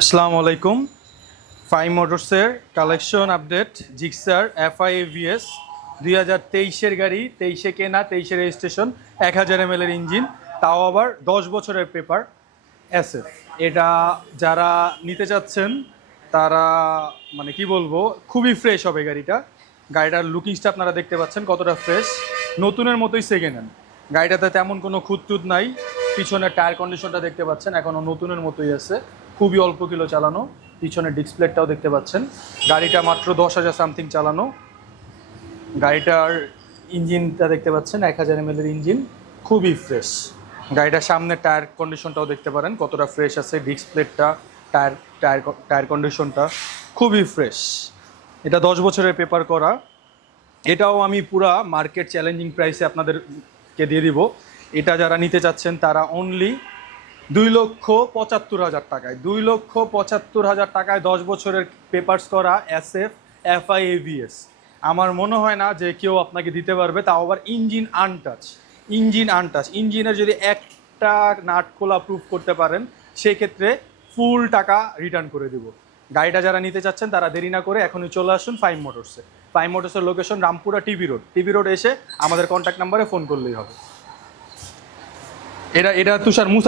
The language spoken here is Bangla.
আসসালামু আলাইকুম। ফাইভ মোটরসের collection update Gixxer FI AVS 2023-এর গাড়ি, 23-এ কেনা, 23-এর রেজিস্ট্রেশন, 1000 ml এর ইঞ্জিন, তাও আবার 10 বছরের পেপার SF। এটা যারা নিতে চাচ্ছেন তারা মানে কি বলবো, খুবই ফ্রেশ হবে গাড়িটা। গাড়িটার লুকিংসটা আপনারা দেখতে পাচ্ছেন কতটা ফ্রেশ, নতুনের মতোই সেকেন্ড হ্যান্ড। গাড়িটাতে তেমন কোনো খুঁতটুত নাই। পিছনের টায়ার কন্ডিশনটা দেখতে পাচ্ছেন এখনও নতুনের মতোই আছে, খুবই অল্প কিলো চালানো। পিছনের ডিসপ্লেটাও দেখতে পাচ্ছেন। গাড়িটা মাত্র 10,000 সামথিং চালানো। গাড়িটার ইঞ্জিনটা দেখতে পাচ্ছেন 1000 ml এর ইঞ্জিন, খুবই ফ্রেশ। গাড়িটার সামনের টায়ার কন্ডিশনটাও দেখতে পারেন কতটা ফ্রেশ আছে। ডিসপ্লেটা, টায়ার টায়ার টায়ার কন্ডিশনটা খুবই ফ্রেশ। এটা 10 বছরের পেপার করা। এটাও আমি পুরা মার্কেট চ্যালেঞ্জিং প্রাইসে আপনাদেরকে দিয়ে দিব। এটা যারা নিতে চাচ্ছেন তারা অনলি 2,75,000 টাকায়, 2,75,000 টাকায় 10 বছরের পেপারস করা SF FI AVS। আমার মনে হয় না যে কেউ আপনাকে দিতে পারবে, তাও আবার ইঞ্জিন আনটাচ। ইঞ্জিনের যদি একটা নাট খোলা প্রুফ করতে পারেন সেক্ষেত্রে ফুল টাকা রিটার্ন করে দেব। গাড়িটা যারা নিতে চাচ্ছেন তারা দেরি না করে এখনই চলে আসুন ফাইভ মোটরসে। ফাইভ মোটরসের লোকেশন রামপুরা টিবি রোড এসে আমাদের কন্ট্যাক্ট নাম্বারে ফোন করলেই হবে। এটা তুষার মুসা